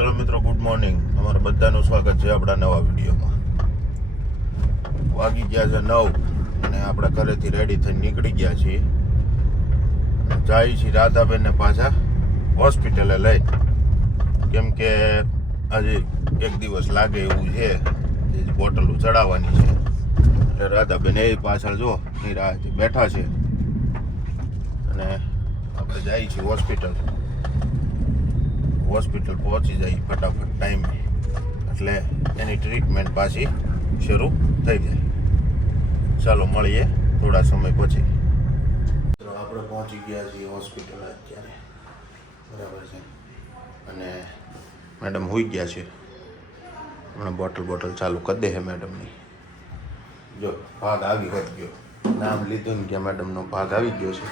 ચલો મિત્રો, good morning. તમારા બધાનું સ્વાગત છે આપણા નવા વિડીયોમાં. વાગી ગયા છે 9 અને આપણે ઘરેથી રેડી થઈને નીકળી ગયા છીએ. જાય છીએ રાધાબેનને પાછા હોસ્પિટલે લઈ, કેમ કે આજે એક દિવસ લાગે એવું છે, બોટલો ચડાવવાની છે. એટલે રાધાબેન એ પાછળ જો એ રાહથી બેઠા છે અને આપણે જઈએ છીએ હોસ્પિટલ પહોંચી જાય ફટાફટ ટાઈમે, એટલે એની ટ્રીટમેન્ટ પાછી શરૂ થઈ જાય. ચાલો મળીએ થોડા સમય પછી. આપણે પહોંચી ગયા છીએ હોસ્પિટલ અત્યારે, બરાબર છે. અને મેડમ હોઈ ગયા છે, હમણાં બોટલ ચાલુ કરી દે છે મેડમની. જો ભાગ આવી હોત ગયો, નામ લીધું ને કે મેડમનો ભાગ આવી ગયો છે.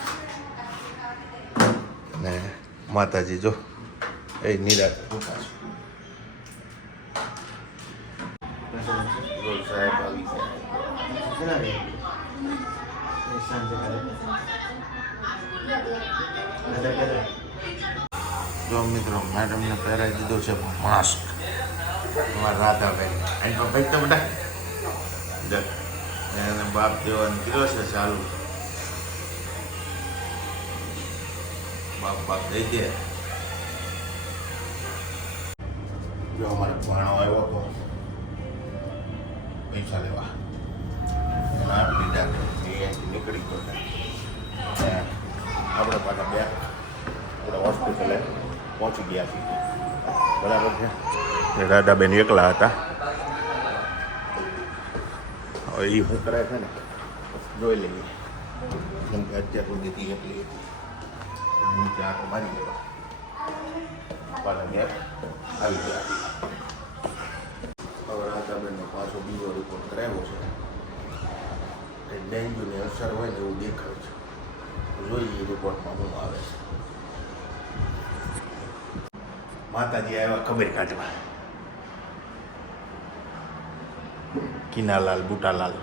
અને માતાજી જો એ નિરાશ ઉભા છે. સાહેબ આવી જો મિત્રો, મેડમને પહેરાવી દીધો છે માસ્ક. તમારા રાધાબેન અહીં તો ભાઈ તો બધા એને બાપ દેવાનું કર્યો છે ચાલુ. બાપ દઈ દે. જો અમારે ભાણો આવ્યો હતો પૈસા લેવા, એના લીધા નીકળી ગયો છે. આપણે પાછા બે આપણે હોસ્પિટલે પહોંચી ગયા છીએ, બરાબર છે. રાધાબેન એકલા હતા. હવે એ શું કરે છે ને જોઈ લઈએ, કેમ કે અત્યાર સુધી એકલી હતી. નીચે આંખો મારી ગયો, પાછા ગેપ આવી ગયા. હવે રાધાબેનનો પાછો બીજો રિપોર્ટ કરાવ્યો છે. ડેન્ગ્યુની અસર હોય ને એવું દેખાય છે. જોઈએ રિપોર્ટમાં શું આવે છે. માતાજી આવ્યા ખબર કાઢવા. કિનાલાલ બુટાલાલ,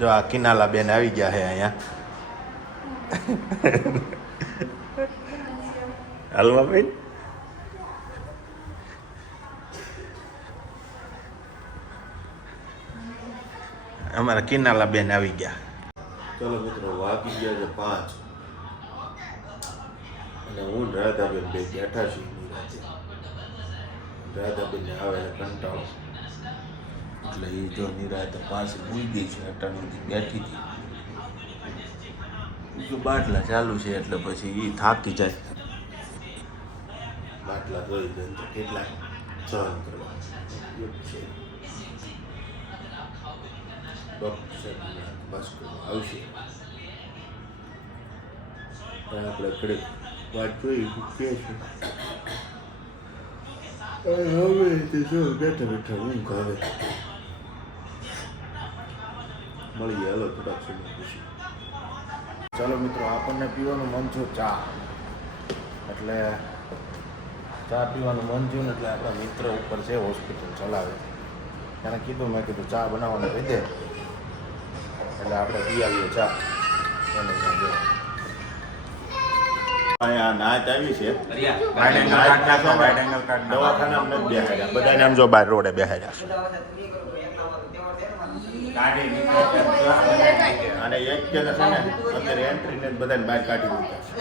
જો આ કિનાલા બેન આવી ગયા છે અહીંયા. હાલવા બેન, અમારા કિનાલા બેન આવી ગયા. ચલો મિત્રો, વાગી ગયા છે 5 અને હું રાધાબેન બે બેઠા છીએ. રાધાબેનને આવે કંટાળો, એટલે એ જો નિરાતે પાસે ભૂલી ગઈ છે. અટાણીથી બેઠી હતી, બીજું બાટલા ચાલુ છે એટલે પછી એ થાકી જાય. બાટલા જોઈ જાય તો કેટલાક સહન કરવા છે. બસ આવશે આપણે કડક વાત જોઈ કે છે. હવે તે જો બેઠા ઊંઘ આવે. મળીએ હાલો થોડાક સમય પછી. ચાલો મિત્રો, આપણને પીવાનું મન થયું ચા, એટલે ચા પીવાનું મન થયું ને એટલે આપણા મિત્ર ઉપર છે, હોસ્પિટલ ચલાવે. એને કીધું, મેં કીધું ચા બનાવવાનું કહી દે, એટલે આપણે પી આવીએ ચા. એને અહીંયા નાચ આવી છે, દવાખાના નથી બેહાડ્યા, બધાને આમ જો બહાર રોડે બેહાડ્યા છે. અને એક કે છે ને અત્યારે એન્ટ્રી ને બધાને બહાર કાઢી દીધા છે.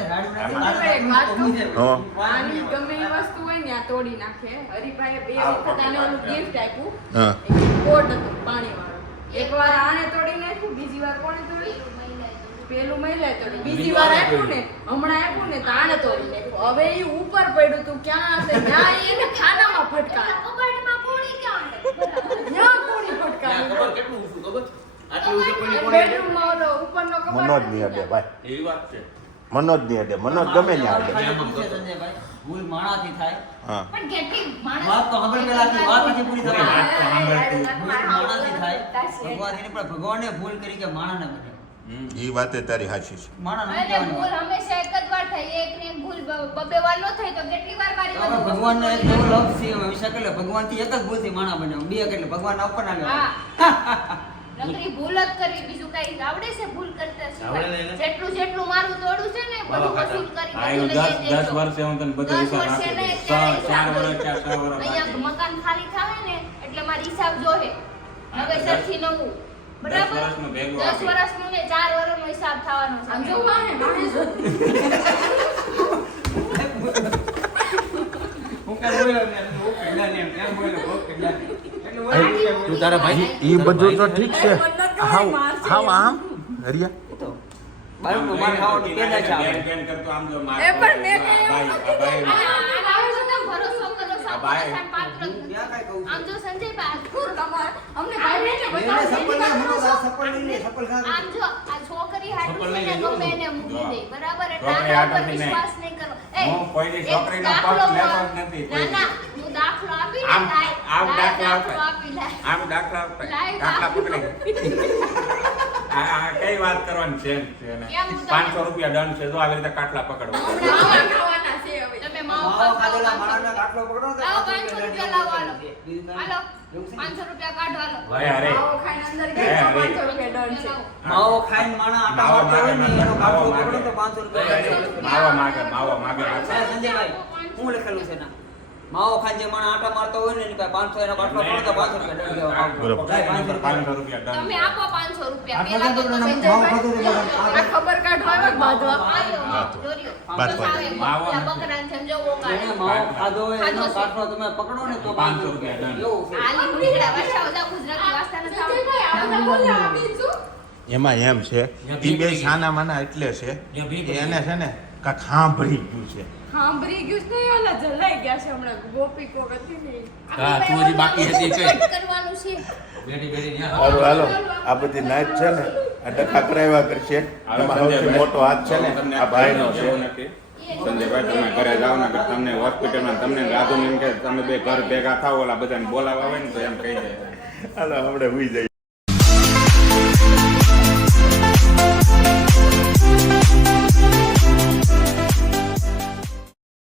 એકવાર આને તોડી નાખ્યું, બીજી વાર કોણે તોડ્યું? પેલું મહિલા તોડી, બીજી વાર આપ્યું ને, હમણાં આપ્યું ને તો આને તોડી નાખ્યું. હવે એ ઉપર પડ્યું તું, ક્યાં હશે? ત્યાં એને ખાનામાં ફટકાર, કબાટમાં કોણી ક્યાં ત્યાં કોણી ફટકાર કેટલું ઊંચું ખબર? આટલું ઊંચું કોણી બેડરૂમમાં ઓલો ઉપરનો કબાટ મનોજ ની અડે ભાઈ, એવી વાત છે. મનોજ ની અડે, મનોજ ગમે ને અડે. ભૂલ માણાથી થાય. હા, પણ કેટલી માણસ વાત તો સાંભળ પેલાથી વાત નથી પૂરી થતી. માણાથી થાય. ભગવાન એને પણ ભગવાને ભૂલ કરી કે માણાને બને. એ વાતે તારી હાચી છે. માણાને અને ભૂલ હંમેશા એક જ વાર થાય, એક ને એક ભૂલ બબે વાર ન થાય તો કેટલી વાર વારી હવે ભગવાનનો એક એવો લક્ષ છે, વિશાખ એટલે ભગવાનથી એક જ ભૂલથી માણા બને. બે એટલે ભગવાનના ઉપર ના લેવા. નકરી ભૂલ જ કરી, બીજું કઈ આવડે છે ભૂલ કરતા આવડે શીખવાય. ને? જેટલું જેટલું મારું તોડું છે ને બધું વસૂલ કરી આ એવું બધું લઈ 10 દેજો. વર્ષે હું તને બધો 10 હિસાબ વર્ષે આપી ને દઈશ. ત્યારે 4 હિસાબ વર્ષ જોશે. 4 વર્ષ અહીંયા મકાન ખાલી થાય ને એટલે મારે હિસાબ જોહે. હા, હવે તો સરથી નવું. 10 બરાબર? વર્ષનું ભેગું 10 આપી. વર્ષનું ને 4 વર્ષનો હિસાબ થવાનો છે. આમ જો વાહે જો હું કાલ બોલ્યો ને હું કઈલા ને કેમ બોલ્યો બહુ કઈલા એટલે બોલ્યો તું તારા ભાઈ એ બધું તો ઠીક છે હાવ હાવ આમ હરિયા તો બાળકનું માર ખાવાનું કેદા છે આપણે. બેન કરતો આમ જો માર એ પણ મેં આ કઈ ભાઈ, એવું આ ભાઈ. આના ઉપર તમે ભરોસો કરો છો. આ ભાઈ. આ પાત્ર જ નથી. ક્યાં કાંઈ કહું છું? આમ જો સંજયભાઈ તમારે અમને ભાઈ ને લઈને બતાવો સફળ ના મને આ સફળ લઈ લે સફળ ખા આમ જો આ છોકરી હાટું સફળ છે ને નહીં ગમે લેજો. એને મૂકી દે બરાબર એટલે છોકરી આના ઉપર હાટું નહીં. વિશ્વાસ નહીં કરો હું કોઈની એક છોકરીનો દાખલો પક્ષ લેતો માં- જ નથી, ના કોઈ ના હું દાખલો આપી આમ- ને લાય, આમ લાય, દાખલો આપે. આપી લાય. આમ દાખલા આપે. લાય, દાખલા દાખલો. પકડી. આ કઈ વાત કરવાની છે એમ છે ને. કેમ હું તમને- 500 રૂપિયા દંડ છે જો આવી રીતે કાટલા પકડવા. ખાવા ખાવાના છે હવે તમે માવો માવો ખાઓ, ખાધેલા 500 માણસના કાટલો પકડો ને તો લાવો, 500 500 રૂપિયા રૂપિયા લાવો, હાલો. બીજું કાંઈ હાલો એવું છે ને? 500 રૂપિયા કાઢો હાલો. ભાઈ અરે માવો ખાઈને અંદર હે, ગઈ અરે. 500 રૂપિયા દંડ છે માવો ખાઈને માણા આટા માવો મારતો હોય ને માગે, એનો માવો કાટલો માગે. પકડો તો 500 રૂપિયા માવો માગે માવો માગે હા, સંજયભાઈ હું લખેલું છે ના માવો ખાઈને જે માણા આટા મારતો હોય ને એની પાસે 500 એનો કાટલો પકડો તો 500 રૂપિયા દંડ દેવા બરોબર. ભાઈ 500 રૂપિયા 500 રૂપિયા તમે દંડ. આપો 500 રૂપિયા આટલા પેલા તો તો તમે માવો ખાધો તો બધા આ ખબર કાઢવા આવે કે બાંધવા આયો, હા તો. જોર્યો. બાંધવા આવે, માવો બકરા બકરાને જેમ જો ઓગાળે. જેને માવો ખાધો હોય એનો ખાધો છે. કાટલો તમે પકડો ને તો 500 રૂપિયા દંડ એવું છે આલી હુડીડા વાસા બધા ગુજરાતી વાસતા નથી આવડતું. આ બધા બોલે આ બીજું એમાં એમ છે એ બે સાના માના એટલે છે કે એને છે ને કાંક સાંભળી ગયું છે સાંભળી ગયું છે ને ઓલા જલાઈ ગયા છે હમણાં ગોપી કોક હતી ને ઈ. હા, તું હજી બાકી હતી કઈ? કરવાનું છે. બેટી બેટી ન્યા. હાલો હાલો આ બધી નાચ છે ને આ ડખા કરાવ્યા કરશે એમાં સૌથી મોટો હાથ છે ને આ ભાઈનો છે સંજયભાઈ તમે ઘરે જાઓ ને કે તમને હોસ્પિટલમાં તમને રાધુ એમ કે તમે બે ઘર ભેગા થાવ ઓલા બધાને બોલાવા હોય ને તો એમ કહી જાય. હાલો આપણે હુઈ જઈએ